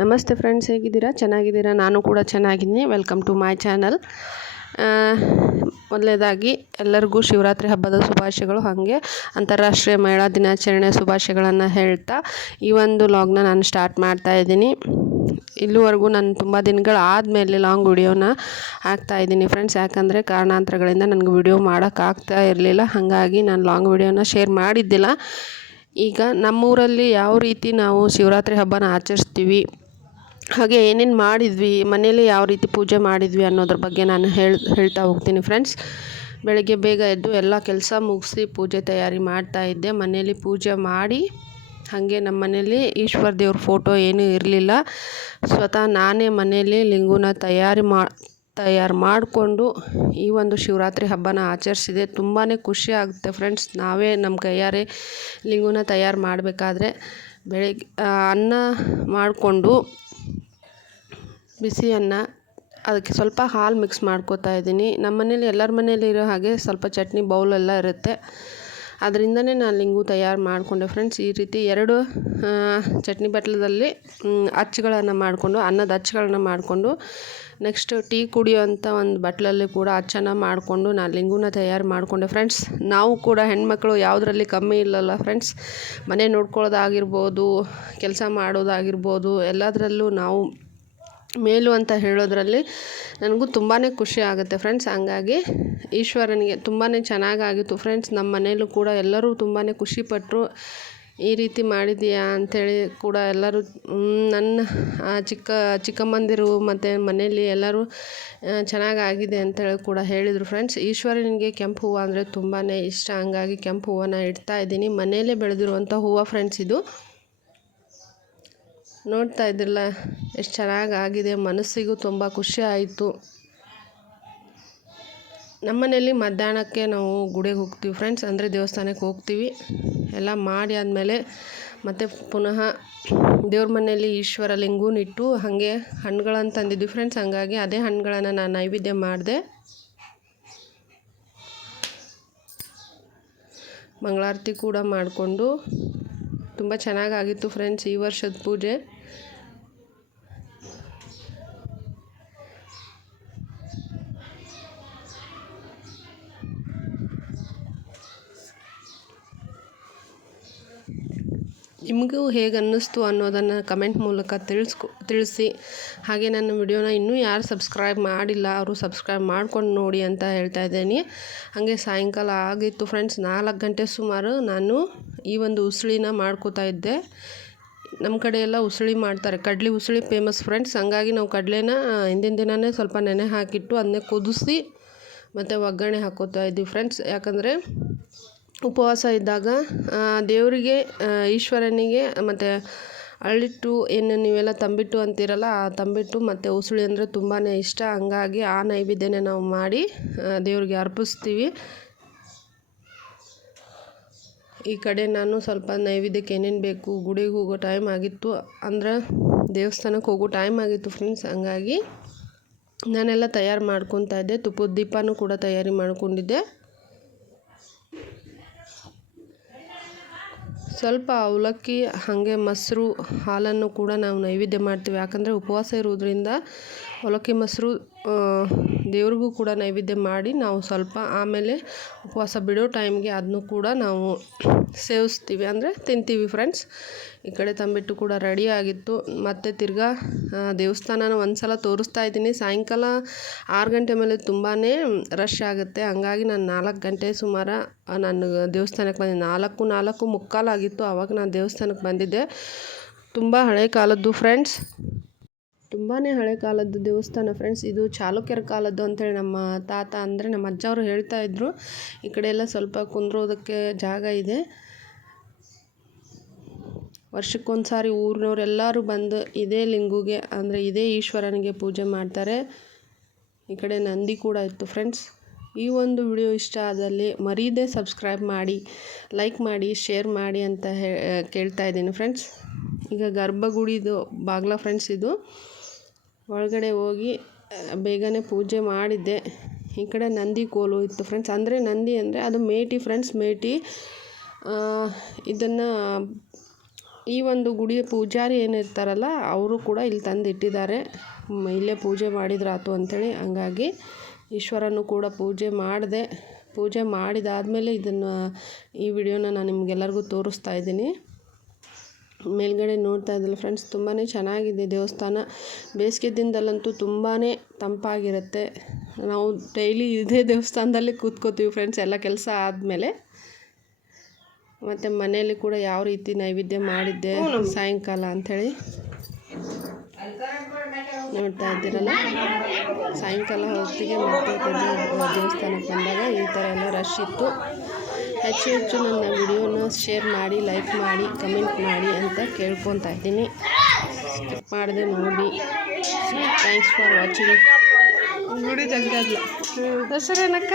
ನಮಸ್ತೆ ಫ್ರೆಂಡ್ಸ್, ಹೇಗಿದ್ದೀರಾ? ಚೆನ್ನಾಗಿದ್ದೀರಾ? ನಾನು ಕೂಡ ಚೆನ್ನಾಗಿದ್ದೀನಿ. Welcome to my channel. ಮೊದಲನೇದಾಗಿ ಎಲ್ಲರಿಗೂ ಶಿವರಾತ್ರಿ ಹಬ್ಬದ ಶುಭಾಶಯಗಳು, ಹಾಗೆ ಅಂತಾರಾಷ್ಟ್ರೀಯ ಮಹಿಳಾ ದಿನಾಚರಣೆ ಶುಭಾಶಯಗಳನ್ನು ಹೇಳ್ತಾ ಈ ಒಂದು ಲಾಗ್ನ ನಾನು ಸ್ಟಾರ್ಟ್ ಮಾಡ್ತಾ ಇದ್ದೀನಿ. ಇಲ್ಲಿವರೆಗೂ ನಾನು ತುಂಬ ದಿನಗಳಾದಮೇಲೆ ಲಾಂಗ್ ವಿಡಿಯೋನ ಹಾಕ್ತಾಯಿದ್ದೀನಿ ಫ್ರೆಂಡ್ಸ್. ಯಾಕಂದರೆ ಕಾರಣಾಂತರಗಳಿಂದ ನನಗೆ ವಿಡಿಯೋ ಮಾಡೋಕ್ಕಾಗ್ತಾ ಇರಲಿಲ್ಲ, ಹಾಗಾಗಿ ನಾನು ಲಾಂಗ್ ವಿಡಿಯೋನ ಶೇರ್ ಮಾಡಿದ್ದಿಲ್ಲ. ಈಗ ನಮ್ಮೂರಲ್ಲಿ ಯಾವ ರೀತಿ ನಾವು ಶಿವರಾತ್ರಿ ಹಬ್ಬನ ಆಚರಿಸ್ತೀವಿ, ಹಾಗೆ ಏನೇನು ಮಾಡಿದ್ವಿ, ಮನೇಲಿ ಯಾವ ರೀತಿ ಪೂಜೆ ಮಾಡಿದ್ವಿ ಅನ್ನೋದ್ರ ಬಗ್ಗೆ ನಾನು ಹೇಳ್ತಾ ಹೋಗ್ತೀನಿ ಫ್ರೆಂಡ್ಸ್. ಬೆಳಗ್ಗೆ ಬೇಗ ಎದ್ದು ಎಲ್ಲ ಕೆಲಸ ಮುಗಿಸಿ ಪೂಜೆ ತಯಾರಿ ಮಾಡ್ತಾಯಿದ್ದೆ. ಮನೇಲಿ ಪೂಜೆ ಮಾಡಿ ಹಾಗೆ ನಮ್ಮ ಮನೇಲಿ ಈಶ್ವರ ದೇವ್ರ ಫೋಟೋ ಏನೂ ಇರಲಿಲ್ಲ. ಸ್ವತಃ ನಾನೇ ಮನೇಲಿ ಲಿಂಗುನ ತಯಾರು ಮಾಡಿಕೊಂಡು ಈ ಒಂದು ಶಿವರಾತ್ರಿ ಹಬ್ಬನ ಆಚರಿಸಿದೆ. ತುಂಬಾ ಖುಷಿ ಆಗುತ್ತೆ ಫ್ರೆಂಡ್ಸ್. ನಾವೇ ನಮ್ಮ ಕೈಯಾರೆ ಲಿಂಗುನ ತಯಾರು ಮಾಡಬೇಕಾದ್ರೆ ಬೆಳಗ್ಗೆ ಅನ್ನ ಮಾಡಿಕೊಂಡು ಬಿಸಿ ಅನ್ನ, ಅದಕ್ಕೆ ಸ್ವಲ್ಪ ಹಾಲು ಮಿಕ್ಸ್ ಮಾಡ್ಕೋತಾ ಇದ್ದೀನಿ. ನಮ್ಮ ಮನೇಲಿ ಎಲ್ಲರ ಮನೇಲಿ ಇರೋ ಹಾಗೆ ಸ್ವಲ್ಪ ಚಟ್ನಿ ಬೌಲೆಲ್ಲ ಇರುತ್ತೆ, ಅದರಿಂದನೇ ನಾನು ಲಿಂಗು ತಯಾರು ಮಾಡಿಕೊಂಡೆ ಫ್ರೆಂಡ್ಸ್. ಈ ರೀತಿ 2 ಚಟ್ನಿ ಬಟ್ಲದಲ್ಲಿ ಅಚ್ಚುಗಳನ್ನು ಮಾಡಿಕೊಂಡು, ಅನ್ನದ ಅಚ್ಚುಗಳನ್ನ ಮಾಡಿಕೊಂಡು, ನೆಕ್ಸ್ಟ್ ಟೀ ಕುಡಿಯೋಂಥ ಒಂದು ಬಟ್ಲಲ್ಲಿ ಕೂಡ ಅಚ್ಚನ್ನು ಮಾಡಿಕೊಂಡು ನಾನು ಲಿಂಗುನ ತಯಾರು ಮಾಡಿಕೊಂಡೆ ಫ್ರೆಂಡ್ಸ್. ನಾವು ಕೂಡ ಹೆಣ್ಮಕ್ಳು ಯಾವುದರಲ್ಲಿ ಕಮ್ಮಿ ಇಲ್ಲಲ್ಲ ಫ್ರೆಂಡ್ಸ್. ಮನೆ ನೋಡ್ಕೊಳ್ಳೋದಾಗಿರ್ಬೋದು, ಕೆಲಸ ಮಾಡೋದಾಗಿರ್ಬೋದು, ಎಲ್ಲದರಲ್ಲೂ ನಾವು ಮೇಲು ಅಂತ ಹೇಳೋದ್ರಲ್ಲಿ ನನಗೂ ತುಂಬಾ ಖುಷಿ ಆಗುತ್ತೆ ಫ್ರೆಂಡ್ಸ್. ಹಂಗಾಗಿ ಈಶ್ವರನಿಗೆ ತುಂಬಾ ಚೆನ್ನಾಗಾಗಿತ್ತು ಫ್ರೆಂಡ್ಸ್. ನಮ್ಮ ಮನೇಲೂ ಕೂಡ ಎಲ್ಲರೂ ತುಂಬಾ ಖುಷಿಪಟ್ಟರು. ಈ ರೀತಿ ಮಾಡಿದೀಯಾ ಅಂಥೇಳಿ ಕೂಡ ಎಲ್ಲರೂ ನನ್ನ ಚಿಕ್ಕಮ್ಮಂದಿರು ಮತ್ತು ಮನೇಲಿ ಎಲ್ಲರೂ ಚೆನ್ನಾಗಾಗಿದೆ ಅಂಥೇಳಿ ಕೂಡ ಹೇಳಿದರು ಫ್ರೆಂಡ್ಸ್. ಈಶ್ವರನಿಗೆ ಕೆಂಪು ಹೂವು ಅಂದರೆ ತುಂಬಾ ಇಷ್ಟ, ಹಂಗಾಗಿ ಕೆಂಪು ಹೂವನ್ನ ಇಡ್ತಾ ಇದ್ದೀನಿ. ಮನೆಯಲ್ಲೇ ಬೆಳೆದಿರುವಂಥ ಹೂವು ಫ್ರೆಂಡ್ಸ್ ಇದು. ನೋಡ್ತಾ ಇದ್ದಿರಲ್ಲ ಎಷ್ಟು ಚೆನ್ನಾಗಾಗಿದೆ, ಮನಸ್ಸಿಗೂ ತುಂಬ ಖುಷಿ ಆಯಿತು. ನಮ್ಮನೇಲಿ ಮಧ್ಯಾಹ್ನಕ್ಕೆ ನಾವು ಗುಡಿಗೆ ಹೋಗ್ತೀವಿ ಫ್ರೆಂಡ್ಸ್, ಅಂದರೆ ದೇವಸ್ಥಾನಕ್ಕೆ ಹೋಗ್ತೀವಿ. ಎಲ್ಲ ಮಾಡಿ ಆದಮೇಲೆ ಮತ್ತು ಪುನಃ ದೇವ್ರ ಮನೆಯಲ್ಲಿ ಈಶ್ವರ ಲಿಂಗುನಿಟ್ಟು ಹಾಗೆ ಹಣ್ಣುಗಳನ್ನು ತಂದಿದ್ವಿ ಫ್ರೆಂಡ್ಸ್. ಹಂಗಾಗಿ ಅದೇ ಹಣ್ಣುಗಳನ್ನು ನಾನು ನೈವೇದ್ಯ ಮಾಡಿದೆ. ಮಂಗಳಾರತಿ ಕೂಡ ಮಾಡಿಕೊಂಡು ತುಂಬ ಚೆನ್ನಾಗಾಗಿತ್ತು ಫ್ರೆಂಡ್ಸ್ ಈ ವರ್ಷದ ಪೂಜೆ. ನಿಮಗೂ ಹೇಗೆ ಅನ್ನಿಸ್ತು ಅನ್ನೋದನ್ನು ಕಮೆಂಟ್ ಮೂಲಕ ತಿಳಿಸಿ. ಹಾಗೆ ನನ್ನ ವಿಡಿಯೋನ ಇನ್ನೂ ಯಾರು ಸಬ್ಸ್ಕ್ರೈಬ್ ಮಾಡಿಲ್ಲ ಅವರು ಸಬ್ಸ್ಕ್ರೈಬ್ ಮಾಡ್ಕೊಂಡು ನೋಡಿ ಅಂತ ಹೇಳ್ತಾ ಇದ್ದೀನಿ. ಹಾಗೆ ಸಾಯಂಕಾಲ ಆಗಿತ್ತು ಫ್ರೆಂಡ್ಸ್, 4 ಗಂಟೆ ಸುಮಾರು ನಾನು ಈ ಒಂದು ಉಸುಳಿನ ಮಾಡ್ಕೋತಾ ಇದ್ದೆ. ನಮ್ಮ ಕಡೆ ಎಲ್ಲ ಉಸುಳಿ ಮಾಡ್ತಾರೆ, ಕಡ್ಲೆ ಉಸುಳಿ ಫೇಮಸ್ ಫ್ರೆಂಡ್ಸ್. ಹಂಗಾಗಿ ನಾವು ಕಡಲೆನ ಹಿಂದಿನ ದಿನವೇ ಸ್ವಲ್ಪ ನೆನೆ ಹಾಕಿಟ್ಟು ಅದನ್ನೇ ಕುದಿಸಿ ಮತ್ತು ಒಗ್ಗರಣೆ ಹಾಕೋತಾ ಇದ್ದೀವಿ ಫ್ರೆಂಡ್ಸ್. ಯಾಕಂದರೆ ಉಪವಾಸ ಇದ್ದಾಗ ದೇವರಿಗೆ, ಈಶ್ವರನಿಗೆ ಮತ್ತು ಅರಳಿಟ್ಟು ಏನು ನೀವೆಲ್ಲ ತಂಬಿಟ್ಟು ಅಂತೀರಲ್ಲ, ಆ ತಂಬಿಟ್ಟು ಮತ್ತು ಉಸುಳಿ ಅಂದರೆ ತುಂಬಾ ಇಷ್ಟ. ಹಂಗಾಗಿ ಆ ನೈವೇದ್ಯನೇ ನಾವು ಮಾಡಿ ದೇವ್ರಿಗೆ ಅರ್ಪಿಸ್ತೀವಿ. ಈ ಕಡೆ ನಾನು ಸ್ವಲ್ಪ ನೈವೇದ್ಯಕ್ಕೆ ಏನೇನು ಬೇಕು, ಗುಡಿಗೆ ಹೋಗೋ ಟೈಮ್ ಆಗಿತ್ತು, ಅಂದ್ರೆ ದೇವಸ್ಥಾನಕ್ಕೆ ಹೋಗೋ ಟೈಮ್ ಆಗಿತ್ತು ಫ್ರೆಂಡ್ಸ್. ಹಂಗಾಗಿ ನಾನೆಲ್ಲ ತಯಾರು ಮಾಡ್ಕೊತಾ ಇದ್ದೆ. ತುಪ್ಪದ ದೀಪನೂ ಕೂಡ ತಯಾರಿ ಮಾಡ್ಕೊಂಡಿದ್ದೆ. ಸ್ವಲ್ಪ ಅವಲಕ್ಕಿ ಹಾಗೆ ಮೊಸರು ಹಾಲನ್ನು ಕೂಡ ನಾವು ನೈವೇದ್ಯ ಮಾಡ್ತೀವಿ. ಯಾಕಂದರೆ ಉಪವಾಸ ಇರೋದ್ರಿಂದ ಅವಲಕ್ಕಿ ಮೊಸರು ದೇವ್ರಿಗೂ ಕೂಡ ನೈವೇದ್ಯ ಮಾಡಿ ನಾವು ಸ್ವಲ್ಪ ಆಮೇಲೆ ಉಪವಾಸ ಬಿಡೋ ಟೈಮ್ಗೆ ಅದನ್ನು ಕೂಡ ನಾವು ಸೇವಿಸ್ತೀವಿ, ಅಂದರೆ ತಿಂತೀವಿ ಫ್ರೆಂಡ್ಸ್. ಈ ಕಡೆ ತಂಬಿಟ್ಟು ಕೂಡ ರೆಡಿ ಆಗಿತ್ತು. ಮತ್ತು ತಿರ್ಗಾ ದೇವಸ್ಥಾನನ ಒಂದು ಸಲ ತೋರಿಸ್ತಾ ಇದ್ದೀನಿ. ಸಾಯಂಕಾಲ 6 ಗಂಟೆ ಮೇಲೆ ತುಂಬಾ ರಶ್ ಆಗುತ್ತೆ. ಹಂಗಾಗಿ ನಾನು 4 ಗಂಟೆ ಸುಮಾರು ನಾನು ದೇವಸ್ಥಾನಕ್ಕೆ ಬಂದಿದ್ದೆ. 4:45 ಆಗಿತ್ತು ಆವಾಗ ನಾನು ದೇವಸ್ಥಾನಕ್ಕೆ ಬಂದಿದ್ದೆ. ತುಂಬ ಹಳೆ ಕಾಲದ್ದು ಫ್ರೆಂಡ್ಸ್, ತುಂಬಾ ಹಳೆ ಕಾಲದ್ದು ದೇವಸ್ಥಾನ ಫ್ರೆಂಡ್ಸ್. ಇದು ಚಾಲುಕ್ಯರ ಕಾಲದ್ದು ಅಂತೇಳಿ ನಮ್ಮ ತಾತ, ಅಂದರೆ ನಮ್ಮ ಅಜ್ಜ ಅವರು ಹೇಳ್ತಾ ಇದ್ರು. ಈ ಕಡೆ ಎಲ್ಲ ಸ್ವಲ್ಪ ಕುಂದ್ರೋದಕ್ಕೆ ಜಾಗ ಇದೆ. ವರ್ಷಕ್ಕೊಂದು ಸಾರಿ ಊರಿನವರೆಲ್ಲರೂ ಬಂದು ಇದೇ ಲಿಂಗುಗೆ, ಅಂದರೆ ಇದೇ ಈಶ್ವರನಿಗೆ ಪೂಜೆ ಮಾಡ್ತಾರೆ. ಈ ಕಡೆ ನಂದಿ ಕೂಡ ಇತ್ತು ಫ್ರೆಂಡ್ಸ್. ಈ ಒಂದು ವಿಡಿಯೋ ಇಷ್ಟ ಆದಲ್ಲಿ ಮರೀದೇ ಸಬ್ಸ್ಕ್ರೈಬ್ ಮಾಡಿ, ಲೈಕ್ ಮಾಡಿ, ಶೇರ್ ಮಾಡಿ ಅಂತ ಕೇಳ್ತಾ ಇದ್ದೀನಿ ಫ್ರೆಂಡ್ಸ್. ಈಗ ಗರ್ಭಗುಡಿದು ಬಾಗ್ಲ ಫ್ರೆಂಡ್ಸ್. ಇದು ಒಳಗಡೆ ಹೋಗಿ ಬೇಗನೆ ಪೂಜೆ ಮಾಡಿದ್ದೆ. ಈ ಕಡೆ ನಂದಿ ಕೋಲು ಇತ್ತು ಫ್ರೆಂಡ್ಸ್. ಅಂದರೆ ನಂದಿ ಅಂದರೆ ಅದು ಮೇಟಿ ಫ್ರೆಂಡ್ಸ್. ಮೇಟಿ ಇದನ್ನು ಈ ಒಂದು ಗುಡಿಯ ಪೂಜಾರಿ ಏನಿರ್ತಾರಲ್ಲ ಅವರು ಕೂಡ ಇಲ್ಲಿ ತಂದು ಇಟ್ಟಿದ್ದಾರೆ. ಇಲ್ಲೇ ಪೂಜೆ ಮಾಡಿದ್ರಾತು ಅಂಥೇಳಿ. ಹಂಗಾಗಿ ಈಶ್ವರನು ಕೂಡ ಪೂಜೆ ಮಾಡಿದೆ. ಪೂಜೆ ಮಾಡಿದಾದಮೇಲೆ ಈ ವಿಡಿಯೋನ ನಾನು ನಿಮಗೆಲ್ಲರಿಗೂ ತೋರಿಸ್ತಾ ಇದ್ದೀನಿ. ಮೇಲ್ಗಡೆ ನೋಡ್ತಾ ಇದ್ದಿಲ್ಲ ಫ್ರೆಂಡ್ಸ್, ತುಂಬಾ ಚೆನ್ನಾಗಿದೆ ದೇವಸ್ಥಾನ. ಬೇಸಿಗೆ ದಿನದಲ್ಲಂತೂ ತುಂಬಾ ತಂಪಾಗಿರುತ್ತೆ. ನಾವು ಡೈಲಿ ಇದೇ ದೇವಸ್ಥಾನದಲ್ಲಿ ಕೂತ್ಕೋತೀವಿ ಫ್ರೆಂಡ್ಸ್, ಎಲ್ಲ ಕೆಲಸ ಆದಮೇಲೆ. ಮತ್ತು ಮನೆಯಲ್ಲಿ ಕೂಡ ಯಾವ ರೀತಿ ನೈವೇದ್ಯ ಮಾಡಿದ್ದೆ ಸಾಯಂಕಾಲ ಅಂಥೇಳಿ ನೋಡ್ತಾ ಇದ್ದೀರಲ್ಲ. ಸಾಯಂಕಾಲ ಹೊತ್ತಿಗೆ ಮತ್ತೆ ದೇವಸ್ಥಾನಕ್ಕೆ ಬಂದಾಗ ಈ ಥರ ಎಲ್ಲ ರಶ್ ಇತ್ತು. ಹೆಚ್ಚು ನನ್ನ ವಿಡಿಯೋನ ಶೇರ್ ಮಾಡಿ, ಲೈಕ್ ಮಾಡಿ, ಕಮೆಂಟ್ ಮಾಡಿ ಅಂತ ಕೇಳ್ಕೊತಾ ಇದ್ದೀನಿ. ಸ್ಕಿಪ್ ಮಾಡದೆ ನೋಡಿ. Thanks for watching. ಗುಡಿ ಜಗ್ಗದ್ಲ ಹೆಸರೇನಕ್ಕ?